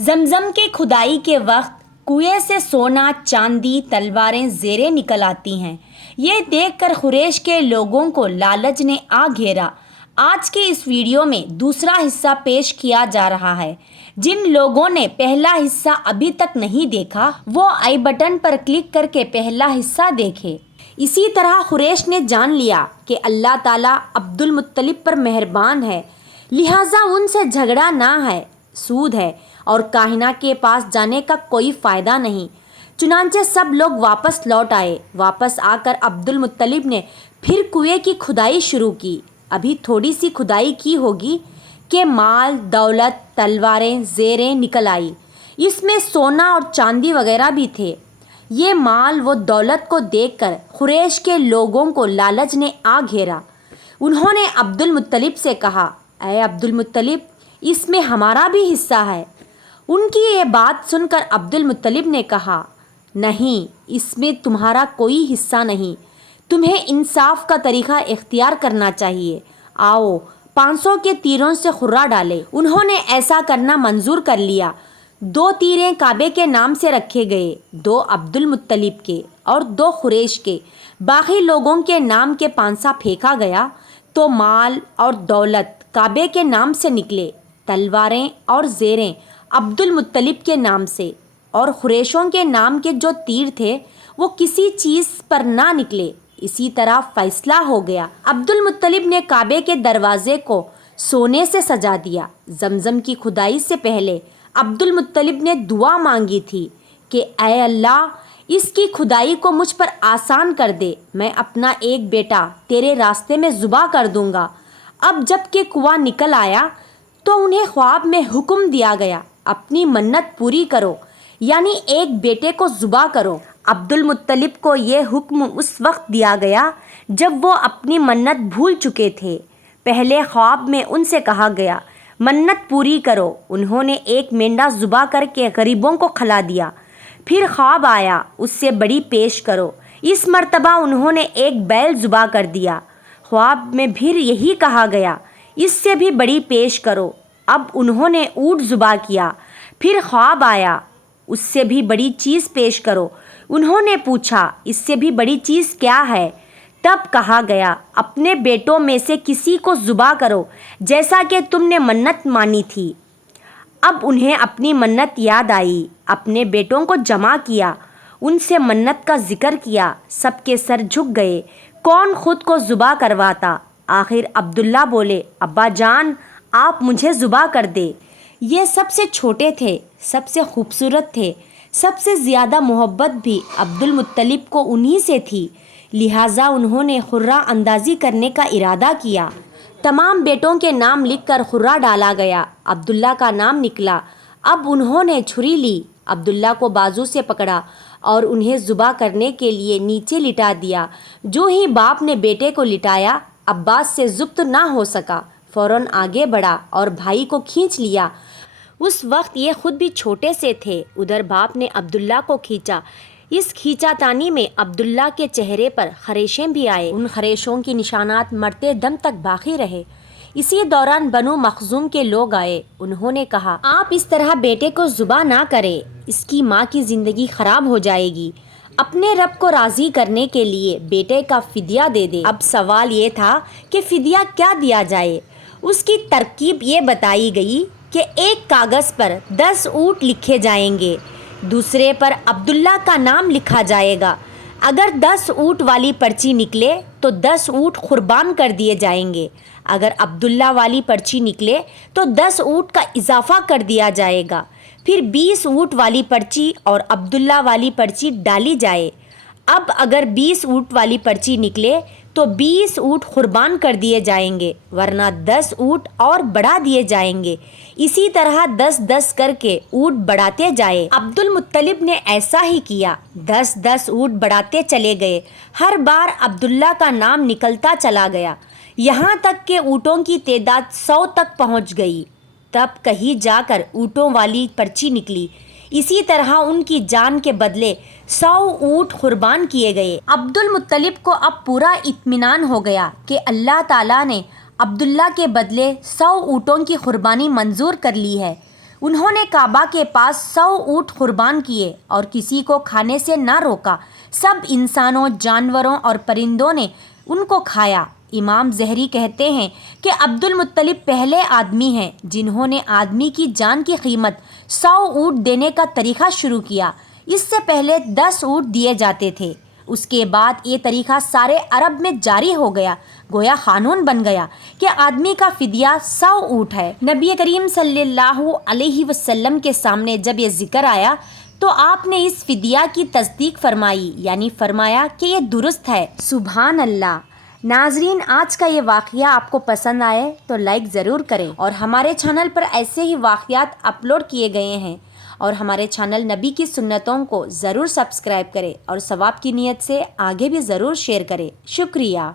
زمزم کے کھدائی کے وقت کنویں سے سونا، چاندی، تلواریں، زیریں نکل آتی ہیں۔ یہ دیکھ کر قریش کے لوگوں کو لالچ نے آ گھیرا۔ آج کے اس ویڈیو میں دوسرا حصہ پیش کیا جا رہا ہے۔ جن لوگوں نے پہلا حصہ ابھی تک نہیں دیکھا وہ آئی بٹن پر کلک کر کے پہلا حصہ دیکھے۔ اسی طرح قریش نے جان لیا کہ اللہ تعالیٰ عبد المطلب پر مہربان ہے، لہٰذا ان سے جھگڑا نہ ہے، سود ہے اور کاہنہ کے پاس جانے کا کوئی فائدہ نہیں۔ چنانچہ سب لوگ واپس لوٹ آئے۔ واپس آ کر عبد المطلب نے پھر کنویں کی کھدائی شروع کی۔ ابھی تھوڑی سی کھدائی کی ہوگی کہ مال، دولت، تلواریں، زیریں نکل آئی۔ اس میں سونا اور چاندی وغیرہ بھی تھے۔ یہ مال و دولت کو دیکھ کر قریش کے لوگوں کو لالچ نے آ گھیرا۔ انہوں نے عبد المطلب سے کہا، اے عبد المطلب، اس میں ہمارا بھی حصہ ہے۔ ان کی یہ بات سن کر عبد المطلب نے کہا، نہیں، اس میں تمہارا کوئی حصہ نہیں، تمہیں انصاف کا طریقہ اختیار کرنا چاہیے۔ آؤ 500 کے تیروں سے خرہ ڈالے۔ انہوں نے ایسا کرنا منظور کر لیا۔ 2 تیریں کعبے کے نام سے رکھے گئے، 2 عبد المطلب کے اور 2 قریش کے۔ باقی لوگوں کے نام کے پانسا پھینکا گیا تو مال اور دولت کعبے کے نام سے نکلے، تلواریں اور زیریں عبد المطلب کے نام سے، اور قریشوں کے نام کے جو تیر تھے وہ کسی چیز پر نہ نکلے۔ اسی طرح فیصلہ ہو گیا۔ عبد المطلب نے کعبے کے دروازے کو سونے سے سجا دیا۔ زمزم کی کھدائی سے پہلے عبد المطلب نے دعا مانگی تھی کہ اے اللہ، اس کی کھدائی کو مجھ پر آسان کر دے، میں اپنا ایک بیٹا تیرے راستے میں ذبح کر دوں گا۔ اب جب کہ کنواں نکل آیا تو انہیں خواب میں حکم دیا گیا، اپنی منت پوری کرو، یعنی ایک بیٹے کو ذبح کرو۔ عبد المطلب کو یہ حکم اس وقت دیا گیا جب وہ اپنی منت بھول چکے تھے۔ پہلے خواب میں ان سے کہا گیا، منت پوری کرو۔ انہوں نے ایک مینڈا ذبح کر کے غریبوں کو کھلا دیا۔ پھر خواب آیا، اس سے بڑی پیش کرو۔ اس مرتبہ انہوں نے ایک بیل ذبح کر دیا۔ خواب میں پھر یہی کہا گیا، اس سے بھی بڑی پیش کرو۔ اب انہوں نے اونٹ ذبح کیا۔ پھر خواب آیا، اس سے بھی بڑی چیز پیش کرو۔ انہوں نے پوچھا، اس سے بھی بڑی چیز کیا ہے؟ تب کہا گیا، اپنے بیٹوں میں سے کسی کو ذبح کرو جیسا کہ تم نے منت مانی تھی۔ اب انہیں اپنی منت یاد آئی، اپنے بیٹوں کو جمع کیا، ان سے منت کا ذکر کیا۔ سب کے سر جھک گئے، کون خود کو ذبح کرواتا؟ آخر عبداللہ بولے، ابا جان، آپ مجھے ذبح کر دے۔ یہ سب سے چھوٹے تھے، سب سے خوبصورت تھے، سب سے زیادہ محبت بھی عبد المطلب کو انہی سے تھی، لہٰذا انہوں نے خرہ اندازی کرنے کا ارادہ کیا۔ تمام بیٹوں کے نام لکھ کر خرہ ڈالا گیا۔ عبداللہ کا نام نکلا۔ اب انہوں نے چھری لی، عبداللہ کو بازو سے پکڑا اور انہیں ذبح کرنے کے لیے نیچے لٹا دیا۔ جو ہی باپ نے بیٹے کو لٹایا، عباس سے ضبط نہ ہو سکا، فوراً آگے بڑھا اور بھائی کو کھینچ لیا۔ اس وقت یہ خود بھی چھوٹے سے تھے۔ ادھر باپ نے عبداللہ کو کھینچا۔ اس کھینچا تانی میں عبداللہ کے چہرے پر خریشیں بھی آئے۔ ان خریشوں کی نشانات مرتے دم تک باقی رہے۔ اسی دوران بنو مخزوم کے لوگ آئے۔ انہوں نے کہا، آپ اس طرح بیٹے کو ذبح نہ کریں، اس کی ماں کی زندگی خراب ہو جائے گی۔ اپنے رب کو راضی کرنے کے لیے بیٹے کا فدیہ دے دے۔ اب سوال یہ تھا کہ فدیہ کیا دیا جائے۔ اس کی ترکیب یہ بتائی گئی کہ ایک کاغذ پر 10 اونٹ لکھے جائیں گے، دوسرے پر عبداللہ کا نام لکھا جائے گا۔ اگر 10 اونٹ والی پرچی نکلے تو 10 اونٹ قربان کر دیے جائیں گے۔ اگر عبداللہ والی پرچی نکلے تو 10 اونٹ کا اضافہ کر دیا جائے گا۔ پھر 20 اونٹ والی پرچی اور عبداللہ والی پرچی ڈالی جائے۔ اب اگر 20 اونٹ والی پرچی نکلے تو 20 اونٹ قربان کر دیے جائیں گے، ورنہ 10 اونٹ اور بڑھا دیے جائیں گے۔ اسی طرح 10-10 کر کے اونٹ بڑھاتے جائے۔ عبد المطلب نے ایسا ہی کیا، 10-10 اونٹ بڑھاتے چلے گئے۔ ہر بار عبداللہ کا نام نکلتا چلا گیا، یہاں تک کہ اونٹوں کی تعداد 100 تک پہنچ گئی۔ تب کہیں جا کر اونٹوں والی پرچی نکلی۔ اسی طرح ان کی جان کے بدلے 100 اونٹ قربان کیے گئے۔ عبد المطلب کو اب پورا اطمینان ہو گیا کہ اللہ تعالیٰ نے عبداللہ کے بدلے 100 اونٹوں کی قربانی منظور کر لی ہے۔ انہوں نے کعبہ کے پاس 100 اونٹ قربان کیے اور کسی کو کھانے سے نہ روکا. سب انسانوں، جانوروں اور پرندوں نے ان کو کھایا. امام زہری کہتے ہیں کہ عبد المطلب پہلے آدمی ہیں جنہوں نے آدمی کی جان کی قیمت 100 اونٹ دینے کا طریقہ شروع کیا. اس سے پہلے 10 اونٹ دیے جاتے تھے. اس کے بعد یہ طریقہ سارے عرب میں جاری ہو گیا. گویا قانون بن گیا کہ آدمی کا فدیہ 100 اونٹ ہے. نبی کریم صلی اللہ علیہ وسلم کے سامنے جب یہ ذکر آیا تو آپ نے اس فدیہ کی تصدیق فرمائی، یعنی فرمایا کہ یہ درست ہے. سبحان اللہ. ناظرین، آج کا یہ واقعہ آپ کو پسند آئے تو لائک ضرور کریں، اور ہمارے چینل پر ایسے ہی واقعات اپلوڈ کیے گئے ہیں، اور ہمارے چینل نبی کی سنتوں کو ضرور سبسکرائب کریں اور ثواب کی نیت سے آگے بھی ضرور شیئر کریں. شکریہ.